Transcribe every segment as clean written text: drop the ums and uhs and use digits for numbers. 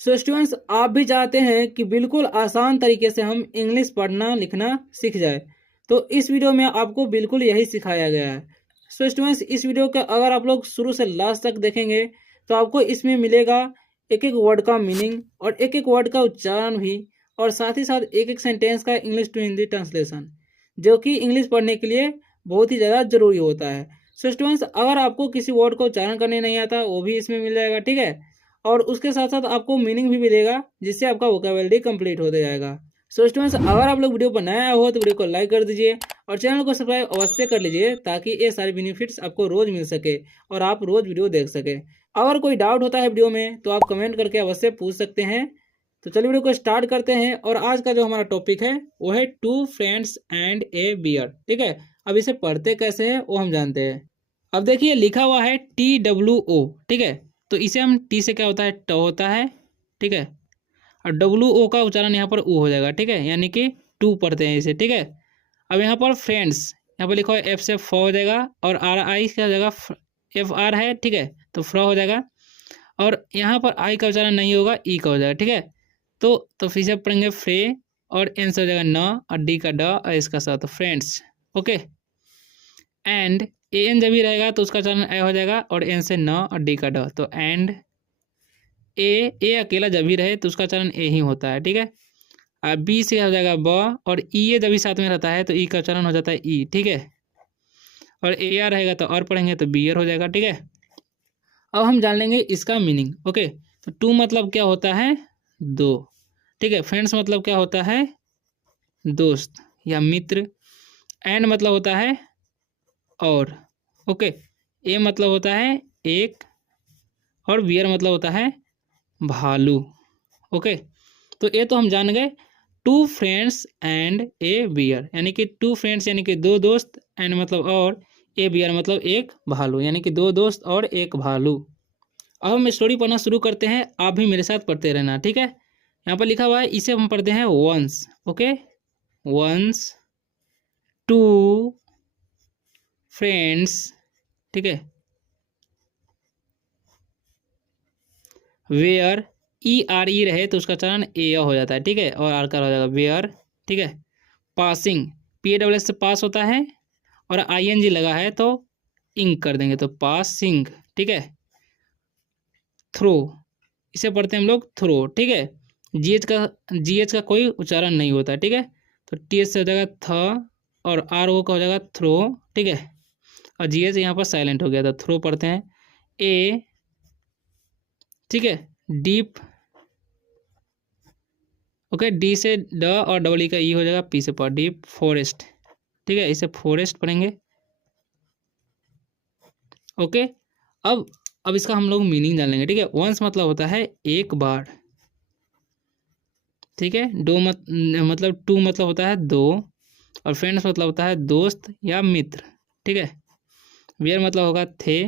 So students, आप भी चाहते हैं कि बिल्कुल आसान तरीके से हम इंग्लिश पढ़ना लिखना सीख जाए, तो इस वीडियो में आपको बिल्कुल यही सिखाया गया है। सो स्टूडेंट्स, इस वीडियो का अगर आप लोग शुरू से लास्ट तक देखेंगे तो आपको इसमें मिलेगा एक एक वर्ड का मीनिंग और एक एक वर्ड का उच्चारण भी, और साथ ही साथ एक एक सेंटेंस का इंग्लिश टू हिंदी ट्रांसलेशन, जो कि इंग्लिश पढ़ने के लिए बहुत ही ज़्यादा जरूरी होता है। सो स्टूडेंट्स, अगर आपको किसी वर्ड को उच्चारण करने नहीं आता वो भी इसमें मिल जाएगा, ठीक है। और उसके साथ साथ आपको मीनिंग भी मिलेगा, जिससे आपका वोकैबुलरी कंप्लीट होते जाएगा। सो स्टूडेंट्स, अगर आप लोग वीडियो पर नया हो तो वीडियो को लाइक कर दीजिए और चैनल को सब्सक्राइब अवश्य कर लीजिए, ताकि ये सारे बेनिफिट्स आपको रोज मिल सके और आप रोज वीडियो देख सके। अगर कोई डाउट होता है वीडियो में तो आप कमेंट करके अवश्य पूछ सकते हैं। तो चलिए वीडियो को स्टार्ट करते हैं। और आज का जो हमारा टॉपिक है वो है two friends and a bear, ठीक है। अब इसे पढ़ते कैसे है वो हम जानते हैं। अब देखिए लिखा हुआ है TWO, ठीक है। तो इसे हम टी से क्या होता है, ट होता है, ठीक है। और WO का उच्चारण यहाँ पर ऊ हो जाएगा, ठीक है, यानी कि टू पढ़ते हैं इसे, ठीक है। अब यहाँ पर फ्रेंड्स, यहाँ पर लिखा हुआ है F से फ हो जाएगा और RI क्या हो जाएगा, FR है, ठीक है, तो फ्र हो जाएगा। और यहाँ पर आई का उच्चारण नहीं होगा, ई का हो जाएगा, ठीक है। तो फिर से पढ़ेंगे फ्रे, और एन से हो जाएगा न, और डी का ड, और इसका स, तो फ्रेंड्स, ओके। एंड एन जब भी रहेगा तो उसका चलन ए हो जाएगा, और एन से न और डी का ड, तो एंड। ए अकेला जब भी रहे तो उसका चलन ए ही होता है, ठीक है। और बी से हो जाएगा ब, और ई ए जब भी साथ में रहता है तो ई का चलन हो जाता है ई, ठीक है। और ए आर रहेगा तो और पढ़ेंगे तो बी आर हो जाएगा, ठीक है। अब हम जान लेंगे इसका मीनिंग, ओके। तो टू मतलब क्या होता है, दो, ठीक है। फ्रेंड्स मतलब क्या होता है, दोस्त या मित्र। एंड मतलब होता है और, ओके। ए मतलब होता है एक, और बियर मतलब होता है भालू, ओके। तो ये तो हम जान गए two friends and a bear, यानी कि टू फ्रेंड्स यानी कि दो दोस्त, एंड मतलब और, ए बियर मतलब एक भालू, यानी कि दो दोस्त और एक भालू। अब हम स्टोरी पढ़ना शुरू करते हैं, आप भी मेरे साथ पढ़ते रहना, ठीक है। यहाँ पर लिखा हुआ है, इसे हम पढ़ते हैं once, okay. Once two friends, ठीक है, वेयर, ERE रहे तो उसका चलन ए हो जाता है, ठीक है, और आर का हो जाएगा वेयर, ठीक है। पासिंग, PASS से पास होता है, और ING लगा है तो इंक कर देंगे, तो पासिंग, ठीक है। थ्रो, इसे पढ़ते हैं हम लोग थ्रो, ठीक है। GH का कोई उच्चारण नहीं होता है, ठीक है। तो TH से हो जाएगा थ, और RO का हो जाएगा थ्रो, ठीक है। और GH यहाँ पर साइलेंट हो गया था, थ्रो पढ़ते हैं। ए, ठीक है, डीप, ओके। डी से ड और डबल ई का ई हो जाएगा, पी से पर, डीप फॉरेस्ट, ठीक है, इसे फॉरेस्ट पढ़ेंगे, ओके। अब इसका हम लोग मीनिंग जान लेंगे, ठीक है। वंस मतलब होता है एक बार, ठीक है। मतलब टू मतलब होता है दो, और फ्रेंड्स मतलब होता है दोस्त या मित्र, ठीक है। वेयर मतलब होगा थे,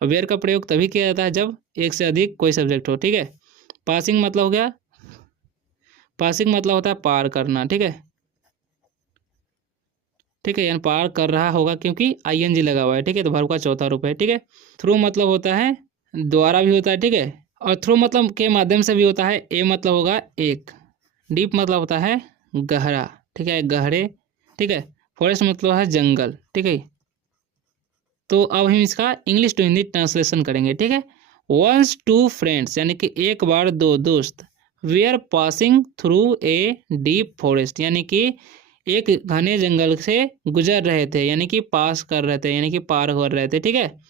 और वेयर का प्रयोग तभी किया जाता है जब एक से अधिक कोई सब्जेक्ट हो, ठीक है। पासिंग मतलब हो गया, पासिंग मतलब होता है पार करना, ठीक है, ठीक है, यानी पार कर रहा होगा क्योंकि ING लगा हुआ है, ठीक है, तो वर्ब का चौथा रूप है, ठीक है। थ्रू मतलब होता है द्वारा भी होता है, ठीक है, और थ्रू मतलब के माध्यम से भी होता है। ए मतलब होगा एक, डीप मतलब होता है गहरा, ठीक है, गहरे, ठीक है। फॉरेस्ट मतलब है जंगल, ठीक है। तो अब हम इसका इंग्लिश टू हिंदी ट्रांसलेशन करेंगे, ठीक है। वंस टू फ्रेंड्स यानी कि एक बार दो दोस्त, they are passing through a deep forest यानी कि एक घने जंगल से गुजर रहे थे, यानी कि पास कर रहे थे, यानी कि पार कर रहे थे, ठीक है।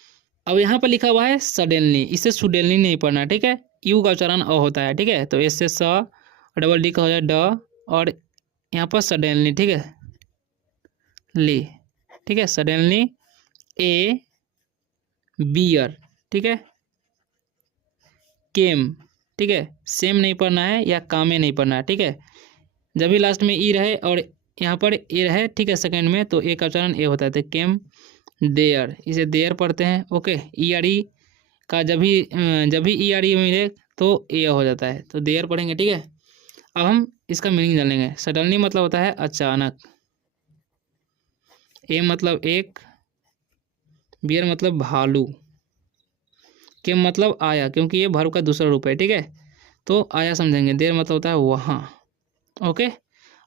अब यहाँ पर लिखा हुआ है सडनली, इसे सुडेनली नहीं पढ़ना, ठीक है। यू का उच्चारण अ होता है, ठीक है, तो इससे स, डबल डी का हो जाए ड, और यहाँ पर सडनली, ठीक है, ली, ठीक है, सडनली ए बियर, ठीक है, केम, ठीक है, सेम नहीं पढ़ना है या कामे नहीं पढ़ना है, ठीक है। जब भी लास्ट में ई रहे और यहाँ पर ए रहे, ठीक है, सेकंड में, तो ए का उच्चारण ए होता है, तो केम देयर, इसे देयर पढ़ते हैं, ओके। ERE का जब भी ERE मिले तो ए हो जाता है, तो देयर पढ़ेंगे, ठीक है। अब हम इसका मीनिंग जानेंगे। सडनली मतलब होता है अचानक, ए मतलब एक, बियर मतलब भालू, केम मतलब आया, क्योंकि ये वर्ब का दूसरा रूप है, ठीक है। तो आया समझेंगे, देयर मतलब होता है वहाँ। ओके,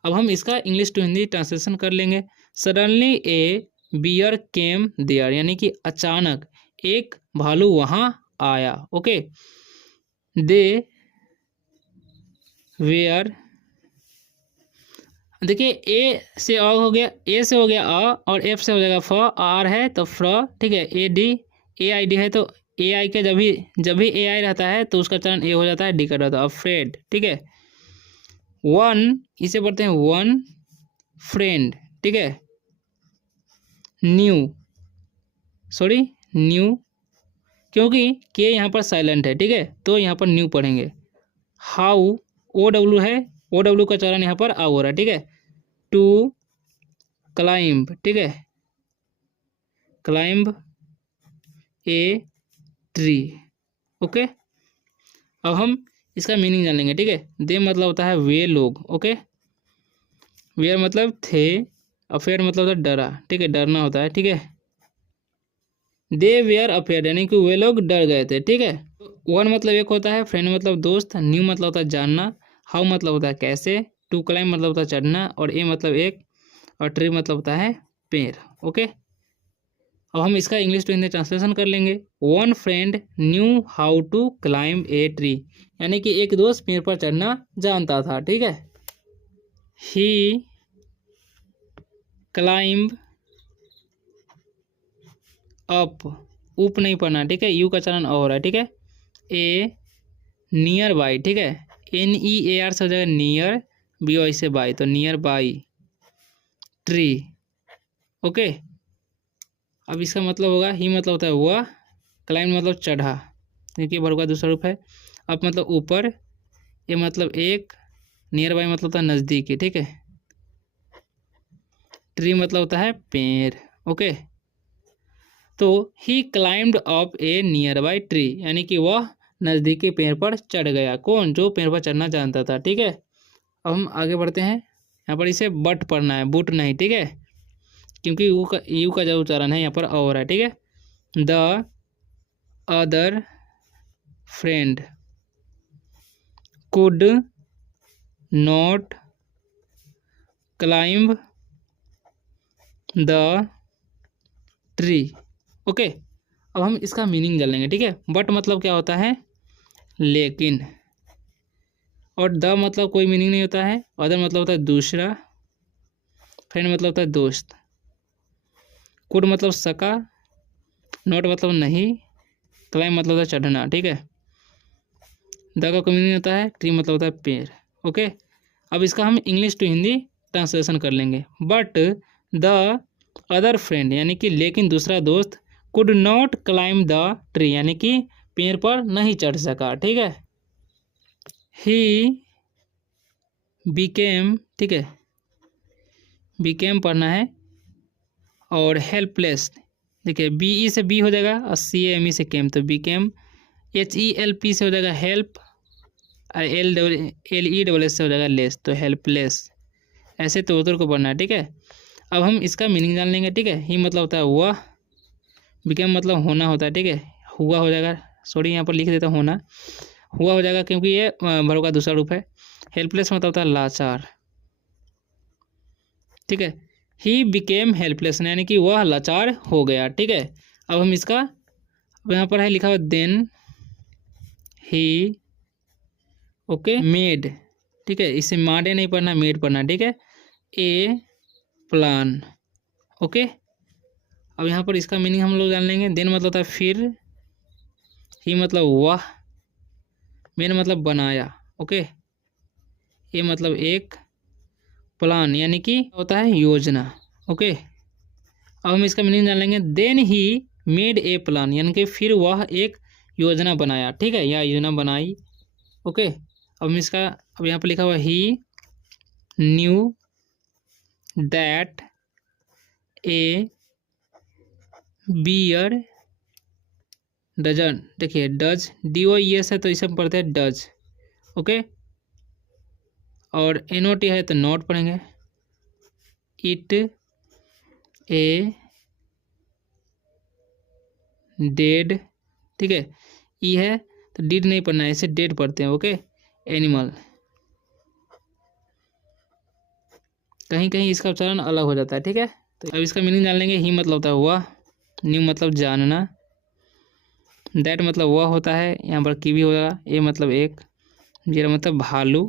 अब हम इसका इंग्लिश टू हिंदी ट्रांसलेशन कर लेंगे। Suddenly a bear came there, यानी कि अचानक एक भालू वहाँ आया। ओके, दे वेयर, देखिए ए से अ हो गया, ए से हो गया अ, और एफ से हो जाएगा फ, आर है तो फ्र, ठीक है। A D, A I D है तो ए आई के जब भी ए आई रहता है तो उसका चलन ए हो जाता है, डी का रहता है अफ्रेड, ठीक है। वन, इसे पढ़ते हैं वन फ्रेंड, ठीक है। न्यू, सॉरी न्यू, क्योंकि के यहाँ पर साइलेंट है, ठीक है, तो यहाँ पर न्यू पढ़ेंगे। हाउ, ओ डब्ल्यू है, ओ डब्ल्यू का चलन यहाँ पर आ हो रहा है, ठीक है। टू क्लाइंब, ठीक है, क्लाइंब ए ट्री। ओके, अब हम इसका मीनिंग जान लेंगे, ठीक है। दे मतलब होता है वे लोग, ओके। वेयर मतलब थे, अफेयर मतलब होता है डरा, ठीक है, डरना होता है, ठीक है। दे वेयर अफेयर, यानी कि वे लोग डर गए थे, ठीक है। वन मतलब एक होता है, फ्रेंड मतलब दोस्त, न्यू मतलब होता है जानना, हाउ मतलब होता है कैसे, टू क्लाइंब मतलब होता है चढ़ना, और ए मतलब एक, और ट्री मतलब होता है पेड़। ओके, अब हम इसका इंग्लिश टू हिंदी ट्रांसलेशन कर लेंगे। One friend knew how to climb a tree, यानी कि एक दोस्त पेड़ पर चढ़ना जानता था, ठीक है। ही क्लाइंब अप, उप नहीं पढ़ना, ठीक है, यू का चलन अ हो रहा है, ठीक है। ए नियर बाई, ठीक है, एन ई ए आर से हो जाएगा नियर, बी ओ से बाई, तो नियर बाई ट्री। ओके, अब इसका मतलब होगा ही मतलब होता है वह, क्लाइंब मतलब चढ़ा, देखिए वर्ग का दूसरा रूप है। अप मतलब ऊपर, ए मतलब एक, नियर बाई मतलब होता है नज़दीकी, ठीक है। ट्री मतलब होता है पेड़। ओके, तो he climbed up a nearby tree, यानी कि वह नज़दीकी पेड़ पर चढ़ गया। कौन? जो पेड़ पर चढ़ना जानता था, ठीक है। अब हम आगे बढ़ते हैं, यहाँ पर इसे बट पढ़ना है, बुट नहीं, ठीक है, क्योंकि यू का जो उच्चारण है यहाँ पर और है, ठीक है। The other friend could not climb the tree. Okay, अब हम इसका मीनिंग जान लेंगे, ठीक है। बट मतलब क्या होता है? लेकिन, और द मतलब कोई मीनिंग नहीं होता है, अदर मतलब होता है दूसरा, फ्रेंड मतलब होता है दोस्त, कुड मतलब सका, नॉट मतलब नहीं, क्लाइंब मतलब होता है चढ़ना, ठीक है। द का कोई मीनिंग होता है, ट्री मतलब होता है पेड़। ओके, अब इसका हम इंग्लिश टू हिंदी ट्रांसलेशन कर लेंगे। बट द अदर फ्रेंड, यानी कि लेकिन दूसरा दोस्त, could not climb the tree, यानी कि पेड़ पर नहीं चढ़ सका, ठीक है। ही बिकेम, ठीक है, बिकेम पढ़ना है, और हेल्पलेस, देखिए बी ई से बी हो जाएगा और सी एम ई से केम, तो became, H E L P से हो जाएगा हेल्प, और एल ई डबल एस से हो जाएगा लेस, तो हेल्पलेस। ऐसे तो उधर को पढ़ना है, ठीक है। अब हम इसका मीनिंग जान लेंगे, ठीक है। ही मतलब होता है वह, बिकेम मतलब होना होता है, ठीक है, हुआ हो जाएगा, सॉरी यहाँ पर लिख देता हूँ होना, हुआ हो जाएगा क्योंकि ये वर्ब का दूसरा रूप है। हेल्पलेस मतलब होता है लाचार, ठीक है। ही बिकेम हेल्पलेस, यानी कि वह लाचार हो गया, ठीक है। अब हम इसका, अब यहाँ पर है लिखा हुआ देन ही, ओके, मेड, ठीक है, इसे माडे नहीं पढ़ना, मेड पढ़ना, ठीक है, ए प्लान। ओके, अब यहाँ पर इसका मीनिंग हम लोग जान लेंगे। देन मतलब होता है फिर, ही मतलब वह, मेड मतलब बनाया, ओके, ए मतलब एक, प्लान यानी कि होता है योजना। ओके, अब हम इसका मीनिंग जान लेंगे। Then he made a plan, यानी कि फिर वह एक योजना बनाया, ठीक है, या योजना बनाई। ओके, अब हम इसका, अब यहाँ पर लिखा हुआ he knew that a bear doesn't, देखिए does, D O E S है तो इसे हम पढ़ते हैं डज। ओके, और एन ओ टी है तो नॉट पढ़ेंगे। इट ए डेड, ठीक है, ई है तो डिड नहीं पढ़ना है, इसे डेड पढ़ते हैं। Okay, animal. कहीं कहीं इसका उच्चारण अलग हो जाता है, ठीक है। तो अब इसका मीनिंग जान लेंगे। ही मतलब होता है वह, न्यू मतलब जानना, दैट मतलब वह होता है, यहाँ पर कीवी होगा, ए मतलब एक, जीरा मतलब भालू,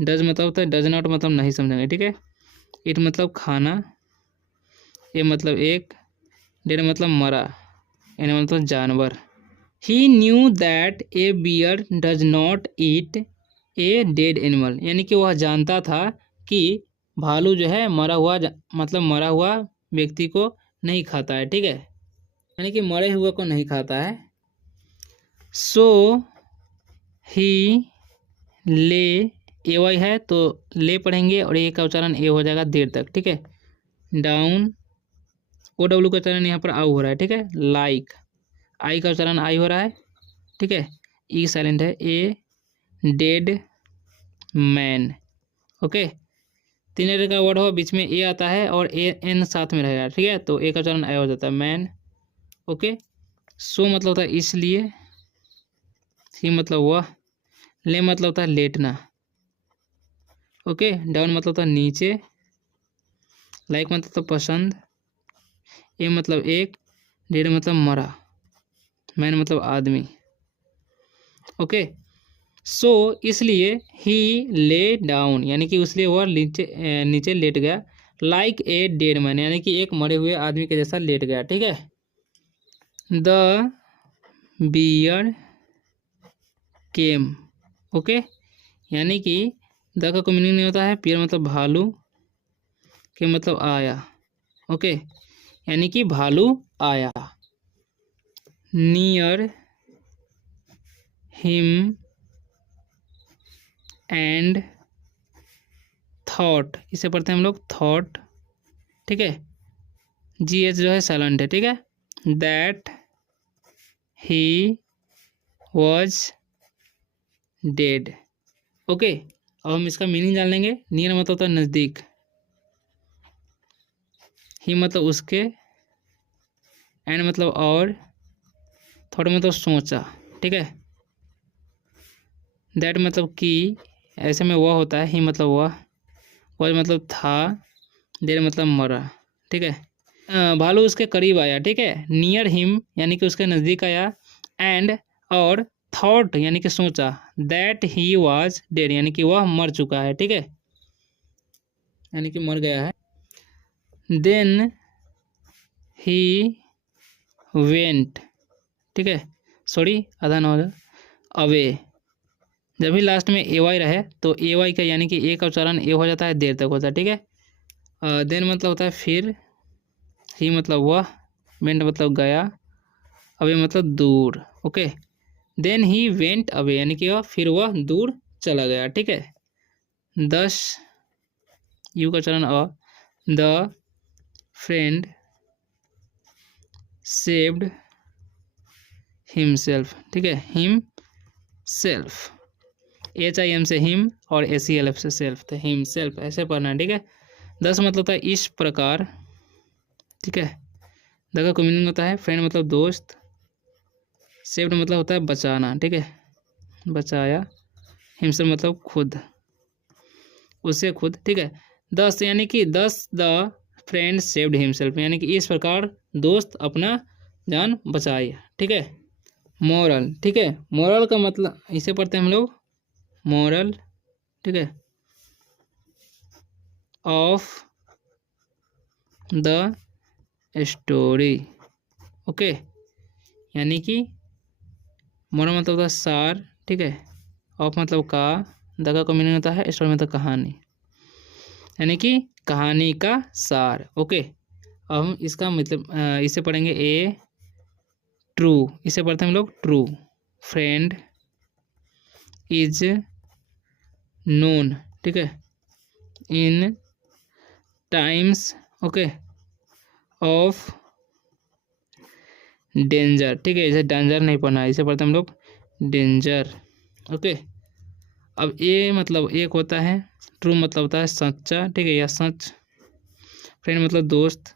डज मतलब होता है डज नॉट मतलब नहीं समझेंगे, ठीक है। इट मतलब खाना, ए मतलब एक, डेड मतलब मरा, एनिमल मतलब जानवर। He knew that a bear does not eat a dead animal, यानी कि वह जानता था कि भालू जो है मरा हुआ मतलब मरा हुआ व्यक्ति को नहीं खाता है, ठीक है, यानी कि मरे हुए को नहीं खाता है। सो ही ले, ए वाई है तो ले पढ़ेंगे और ए का उच्चारण ए हो जाएगा देर तक, ठीक है। डाउन, ओ डब्ल्यू का उच्चारण यहाँ पर आउ हो रहा है, ठीक है। लाइक, आई का उच्चारण आई हो रहा है, ठीक है। ई साइलेंट है। A dead man, okay. तीन लेटर का वर्ड हो, बीच में ए आता है और ए एन साथ में रहेगा, ठीक है, तो ए का उच्चारण ए हो जाता है मैन, ओके। सो मतलब होता है इसलिए, ही मतलब वह, ले मतलब होता है लेटना, ओके। डाउन मतलब होता है नीचे, लाइक मतलब होता है पसंद, ए मतलब एक, डेड मतलब मरा, मैन मतलब आदमी, ओके। सो इसलिए ही ले डाउन, यानी कि इसलिए वह नीचे नीचे लेट गया, लाइक ए डेड मैन, यानी कि एक मरे हुए आदमी के जैसा लेट गया, ठीक है। द बियर केम, ओके, यानी कि द का मीनिंग नहीं होता है, बियर मतलब भालू, के मतलब आया, ओके, यानी कि भालू आया। नियर हिम एंड थॉट, इसे पढ़ते हैं हम लोग थॉट, ठीक है। जी एच जो है साइलेंट है, ठीक है। That he was dead, okay. अब हम इसका मीनिंग जान लेंगे। नियर मतलब होता है नज़दीक, ही मतलब उसके, एंड मतलब और, थॉट मतलब सोचा, ठीक है। दैट मतलब कि, ऐसे में वह होता है, ही मतलब वह, वॉज मतलब था, डेड मतलब मरा, ठीक है। भालू उसके करीब आया, ठीक है। नियर हिम यानी कि उसके नज़दीक आया, एंड और थॉट यानी कि सोचा, दैट ही वाज डेड यानी कि वह मर चुका है, ठीक है, यानी कि मर गया है। देन ही वेंट, ठीक है, सॉरी आधा ना हो, अवे, जब भी लास्ट में ए वाई रहे तो ए वाई का यानी कि ए का उच्चारण ए हो जाता है, देर तक होता है, ठीक है। देन मतलब होता है फिर, ही मतलब वह, वेंट मतलब गया, अवे मतलब दूर, okay. Then he went away यानी कि फिर वह दूर चला गया, ठीक है। 10 यू का चरण अ, द फ्रेंड सेव्ड हिमसेल्फ, ठीक है, him self, H I am से हिम और ए सी एल एफ से सेल्फ, तो हिम सेल्फ ऐसे पढ़ना है, ठीक है। 10 मतलब होता है इस प्रकार, ठीक है। द का मीनिंग होता है फ्रेंड मतलब दोस्त, सेव्ड मतलब होता है बचाना, ठीक है, बचाया, हिमसेल्फ मतलब खुद, उससे खुद, ठीक है। 10 यानी कि 10 द फ्रेंड सेव्ड हिमसेल्फ, यानी कि इस प्रकार दोस्त अपना जान बचाए, ठीक है। मोरल, ठीक है, मोरल का मतलब इसे पढ़ते हैं हम लोग मोरल, ठीक है, ऑफ द स्टोरी, ओके, यानी कि मोरल मतलब होता है सार, ठीक है, ऑफ मतलब का, द का मीनिंग होता है स्टोरी मतलब कहानी, यानी कि कहानी का सार, ओके। अब हम इसका मतलब इसे पढ़ेंगे ए ट्रू, इसे पढ़ते हैं हम लोग ट्रू, फ्रेंड इज नोन, ठीक है, इन टाइम्स, ओके, ऑफ डेंजर, ठीक है, इसे डेंजर नहीं पढ़ना, इसे पढ़ते हैं हम लोग डेंजर, ओके। अब ए मतलब एक होता है, ट्रू मतलब होता है सच्चा, ठीक है, या सच, फ्रेंड मतलब दोस्त,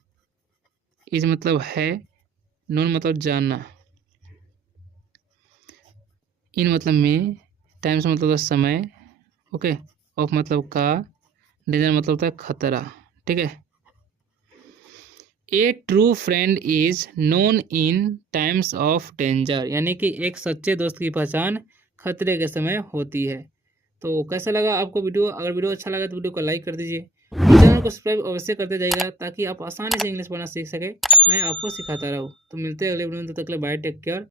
इज मतलब है, नोन मतलब जानना, इन मतलब में, टाइम्स मतलब होता है समय, ओके, ऑफ मतलब का, डेंजर मतलब होता है खतरा, ठीक है। A true friend is known in times of danger, यानी कि एक सच्चे दोस्त की पहचान खतरे के समय होती है। तो कैसा लगा आपको वीडियो? अगर वीडियो अच्छा लगा तो वीडियो को लाइक कर दीजिए, चैनल को सब्सक्राइब अवश्य करते जाइएगा ताकि आप आसानी से इंग्लिश पढ़ना सीख सके, मैं आपको सिखाता रहूँ। तो मिलते हैं अगले वीडियो में, तब तक के लिए बाय, टेक केयर।